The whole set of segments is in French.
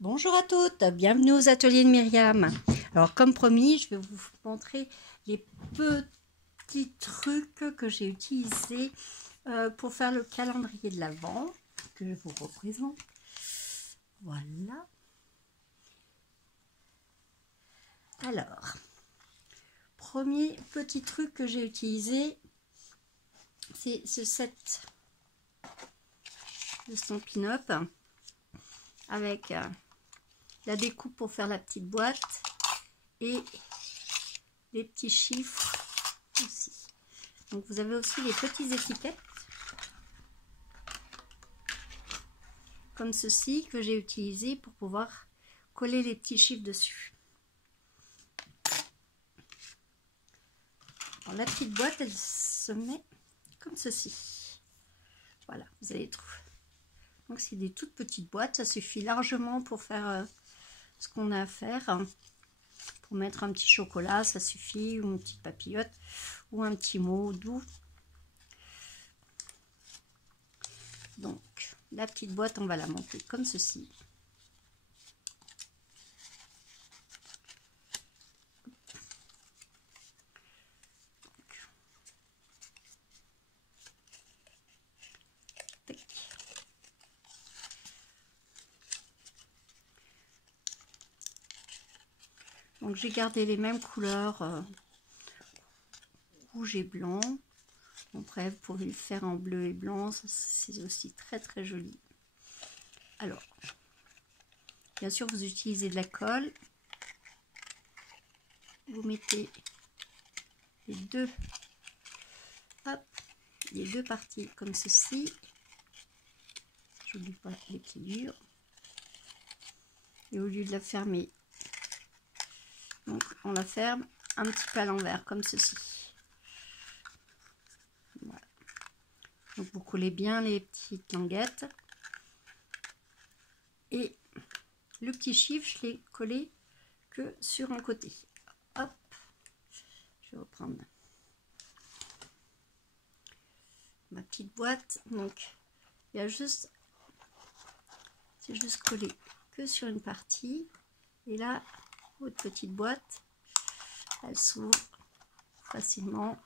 Bonjour à toutes, bienvenue aux ateliers de Myriam. Alors comme promis, je vais vous montrer les petits trucs que j'ai utilisés pour faire le calendrier de l'Avent, que je vous représente. Voilà. Alors, premier petit truc que j'ai utilisé, c'est ce set de Stampin' Up avec la découpe pour faire la petite boîte et les petits chiffres aussi. Donc vous avez aussi les petites étiquettes comme ceci que j'ai utilisé pour pouvoir coller les petits chiffres dessus. Alors, la petite boîte, elle se met comme ceci. Voilà, vous allez trouver. Donc c'est des toutes petites boîtes, ça suffit largement pour faire ce qu'on a à faire. Pour mettre un petit chocolat, ça suffit, ou une petite papillote, ou un petit mot doux. Donc la petite boîte, on va la monter comme ceci. Donc j'ai gardé les mêmes couleurs, rouge et blanc. Après vous pouvez le faire en bleu et blanc, c'est aussi très joli. Alors, bien sûr vous utilisez de la colle. Vous mettez les deux parties comme ceci. Je n'oublie pas l'équilibre. Et au lieu de la fermer, donc on la ferme un petit peu à l'envers comme ceci. Voilà. Donc vous collez bien les petites languettes. Et le petit chiffre, je l'ai collé que sur un côté. Hop, je vais reprendre ma petite boîte. Donc il y a juste, c'est juste collé que sur une partie. Et là, votre petite boîte, elle s'ouvre facilement.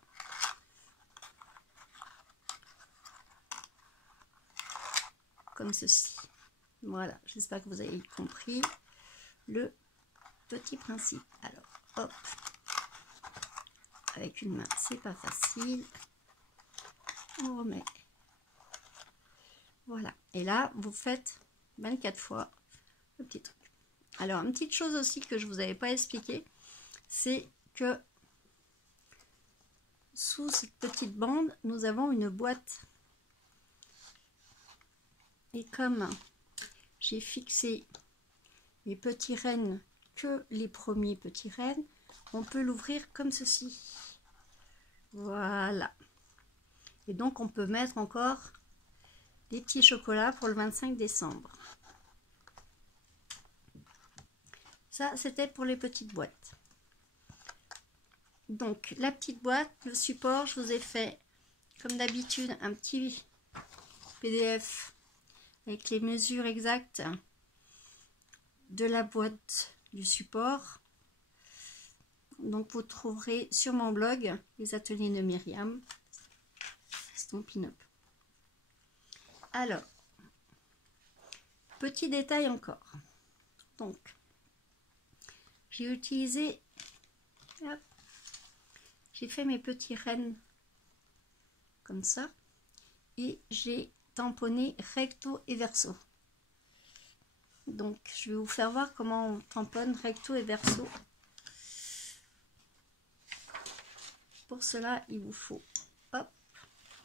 Comme ceci. Voilà, j'espère que vous avez compris le petit principe. Alors, hop, avec une main, c'est pas facile. On remet. Voilà, et là, vous faites 24 fois le petit truc. Alors, une petite chose aussi que je vous avais pas expliqué, c'est que sous cette petite bande, nous avons une boîte. Et comme j'ai fixé les petits rennes que les premiers petits rennes, on peut l'ouvrir comme ceci. Voilà. Et donc on peut mettre encore des petits chocolats pour le 25 décembre. Ça, c'était pour les petites boîtes. Donc la petite boîte, le support, je vous ai fait comme d'habitude un petit PDF avec les mesures exactes de la boîte du support. Donc vous trouverez sur mon blog les ateliers de Myriam Stampin' Up. Alors, petit détail encore. Donc, j'ai utilisé, j'ai fait mes petits rennes comme ça et j'ai tamponné recto et verso. Donc, je vais vous faire voir comment on tamponne recto et verso. Pour cela, il vous faut, hop,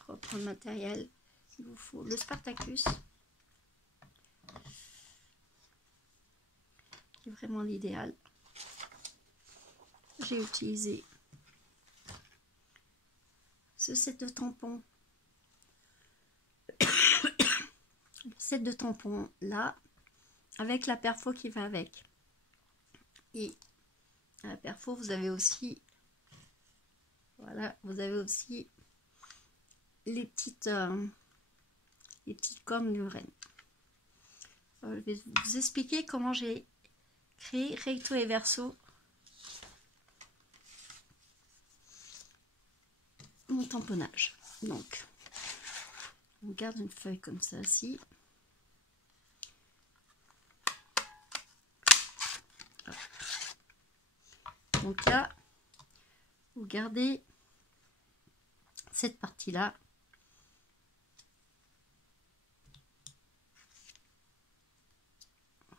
reprendre le matériel, il vous faut le Spartacus, qui est vraiment l'idéal. J'ai utilisé ce set de tampons, le set de tampons là, avec la perfo qui va avec. Et à la perfo, vous avez aussi, voilà, vous avez aussi les petites gommes du renne. je vais vous expliquer comment j'ai créé recto et verso mon tamponnage. Donc, on garde une feuille comme ça ci. Donc là, vous gardez cette partie-là.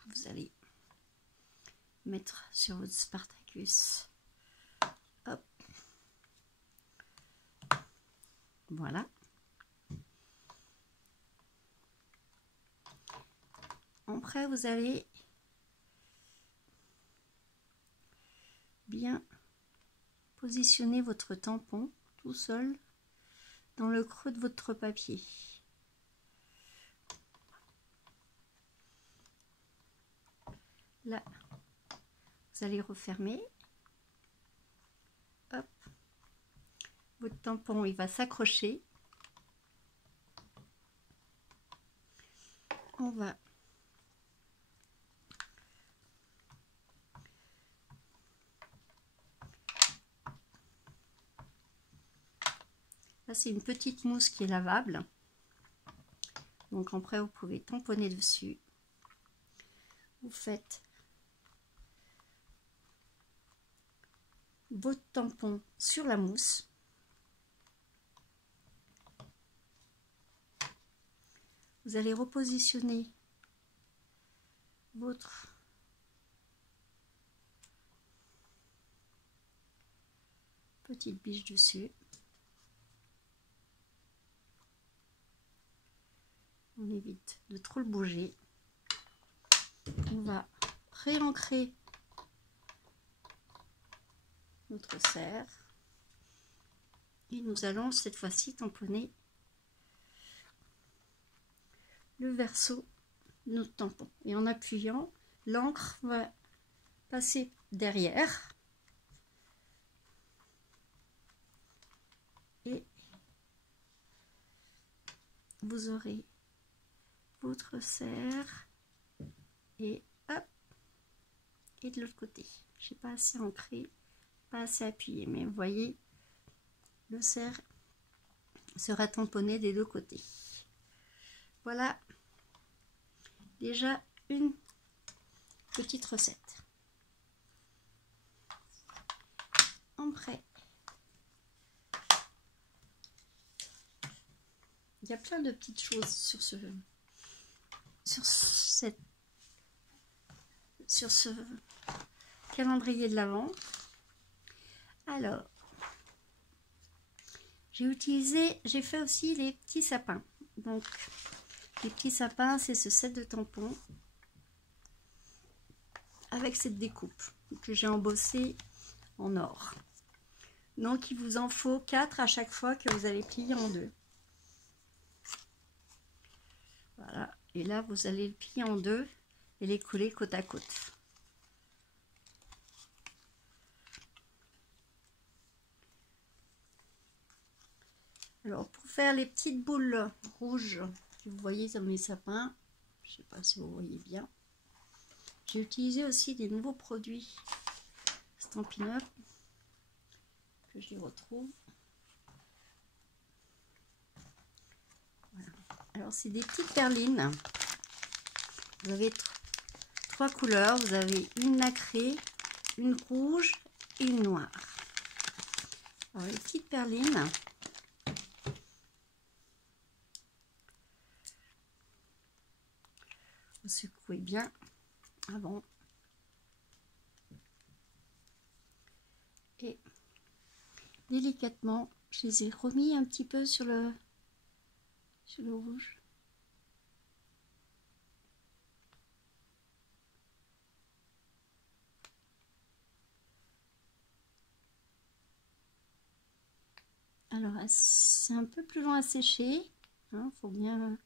Vous allez mettre sur votre Spartacus. Hop. Voilà. Après, vous allez bien positionner votre tampon tout seul dans le creux de votre papier. Là, vous allez refermer. Hop. Votre tampon, il va s'accrocher. On va là, c'est une petite mousse qui est lavable. Donc après, vous pouvez tamponner dessus. Vous faites votre tampon sur la mousse. Vous allez repositionner votre petite biche dessus. On évite de trop le bouger. On va réancrer notre serre et nous allons cette fois-ci tamponner le verso de notre tampon. Et en appuyant, l'encre va passer derrière et vous aurez votre serre et hop, et de l'autre côté. Je n'ai pas assez ancré, pas assez appuyé, mais vous voyez, le serre sera tamponné des deux côtés. Voilà déjà une petite recette. Après, il y a plein de petites choses sur ce calendrier de l'Avent. Alors, j'ai fait aussi les petits sapins. Donc, les petits sapins, c'est ce set de tampons avec cette découpe que j'ai embossée en or. Donc, il vous en faut 4 à chaque fois que vous allez plier en deux. Voilà. Et là, vous allez le plier en deux et les coller côte à côte. Alors, pour faire les petites boules rouges que vous voyez dans mes sapins, je ne sais pas si vous voyez bien, j'ai utilisé aussi des nouveaux produits Stampin' Up que je les retrouve. Voilà. Alors, c'est des petites perlines. Vous avez 3 couleurs. Vous avez une nacrée, une rouge et une noire. Alors, les petites perlines, vous secouez bien avant et délicatement je les ai remis un petit peu sur le rouge. Alors c'est un peu plus long à sécher, hein, faut bien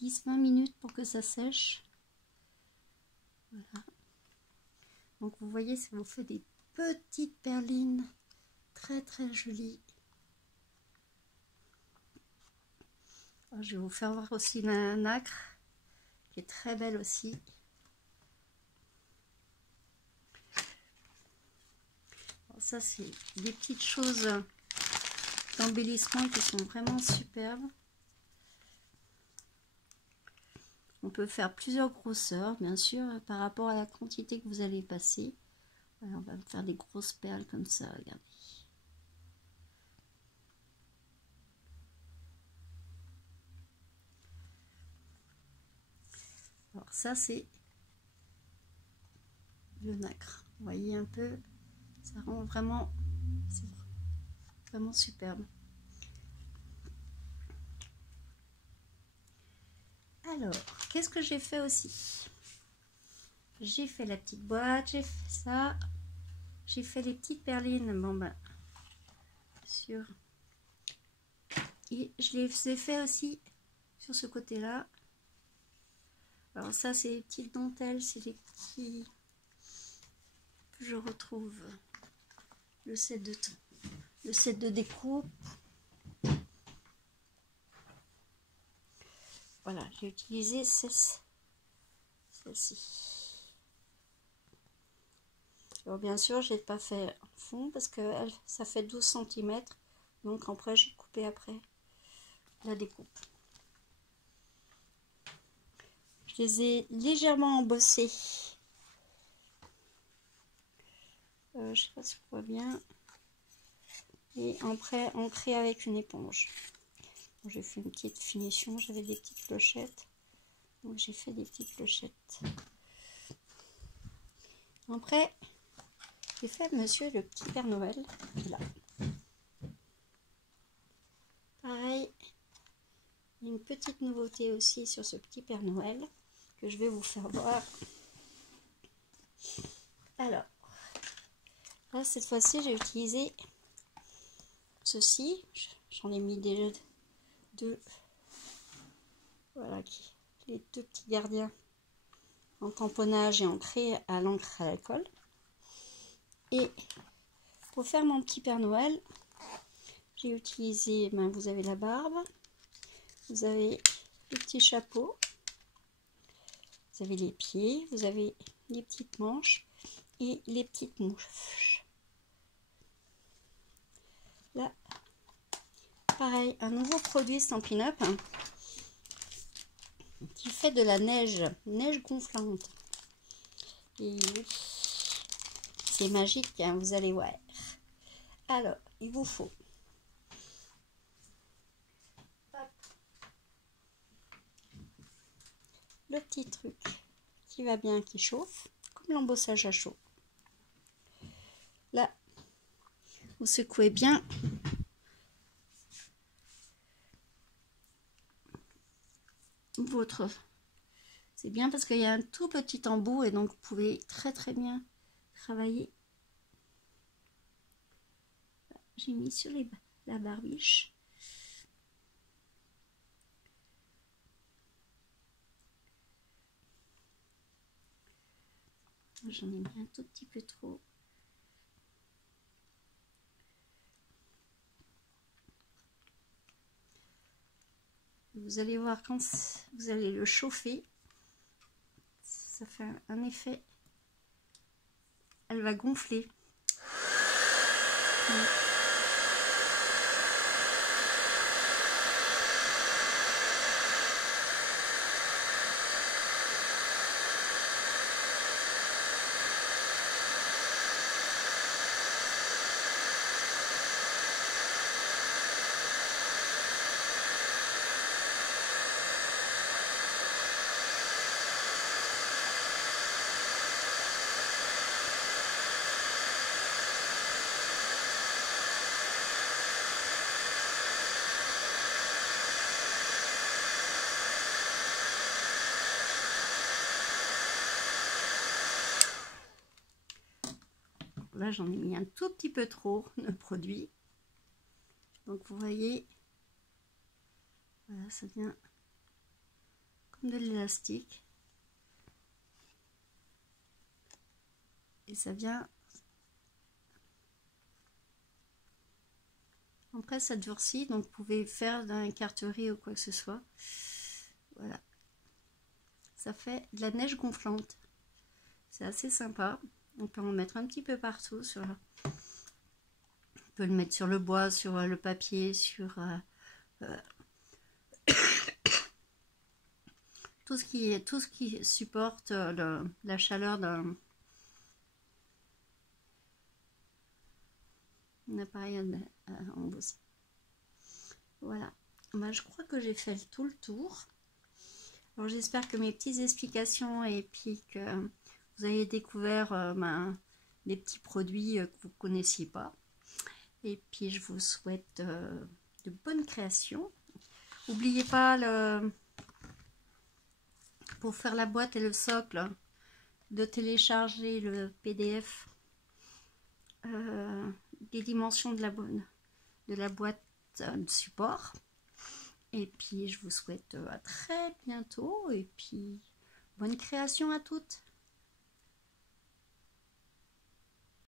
10-20 minutes pour que ça sèche. Voilà. Donc vous voyez, ça vous fait des petites perlines très très jolies. Alors, je vais vous faire voir aussi la nacre qui est très belle aussi. Alors ça, c'est des petites choses d'embellissement qui sont vraiment superbes. On peut faire plusieurs grosseurs, bien sûr, par rapport à la quantité que vous allez passer. Voilà, on va faire des grosses perles comme ça, regardez. Alors ça, c'est le nacre. Vous voyez un peu, ça rend vraiment, c'est vraiment superbe. Alors, qu'est-ce que j'ai fait aussi? J'ai fait la petite boîte, j'ai fait ça, j'ai fait les petites perlines. Bon ben, sur, et je les ai fait aussi sur ce côté-là. Alors ça, c'est les petites dentelles, c'est les petits que je retrouve le set de découpe. Voilà, j'ai utilisé celle-ci. Alors bien sûr, je n'ai pas fait en fond parce que ça fait 12 cm. Donc après, j'ai coupé après la découpe. Je les ai légèrement embossés. Je ne sais pas si on voit bien. Et après, ancré avec une éponge. J'ai fait une petite finition, j'avais des petites clochettes. Donc j'ai fait des petites clochettes. Après, j'ai fait Monsieur le petit Père Noël. Là. Pareil, une petite nouveauté aussi sur ce petit Père Noël que je vais vous faire voir. Alors, là cette fois-ci j'ai utilisé ceci. J'en ai mis déjà deux. Voilà, les deux petits gardiens en tamponnage et ancré à l'encre à l'alcool. Et pour faire mon petit Père Noël, j'ai utilisé, vous avez la barbe, vous avez le petit chapeau, vous avez les pieds, vous avez les petites manches et les petites mouches. Là, pareil, un nouveau produit Stampin' Up qui fait de la neige gonflante. Et c'est magique, hein, vous allez voir. Alors, il vous faut le petit truc qui va bien, qui chauffe, comme l'embossage à chaud. Là, vous secouez bien. Votre, c'est bien parce qu'il y a un tout petit embout et donc vous pouvez très bien travailler. J'ai mis sur la barbiche. J'en ai mis un tout petit peu trop. Vous allez voir quand vous allez le chauffer, ça fait un effet. Elle va gonfler. Là, j'en ai mis un tout petit peu trop de produit. Donc, vous voyez, voilà, ça vient comme de l'élastique. Et ça vient... Après, ça durcit, donc vous pouvez faire dans une carterie ou quoi que ce soit. Voilà. Ça fait de la neige gonflante. C'est assez sympa. On peut en mettre un petit peu partout. On peut le mettre sur le bois, sur le papier, sur tout ce qui supporte la chaleur d'un appareil en bois. Voilà. Ben, je crois que j'ai fait tout le tour. Alors j'espère que mes petites explications et puis que vous avez découvert des petits produits que vous ne connaissiez pas. Et puis je vous souhaite de bonnes créations. N'oubliez pas pour faire la boîte et le socle de télécharger le PDF des dimensions de la boîte de support. Et puis je vous souhaite à très bientôt et puis bonne création à toutes.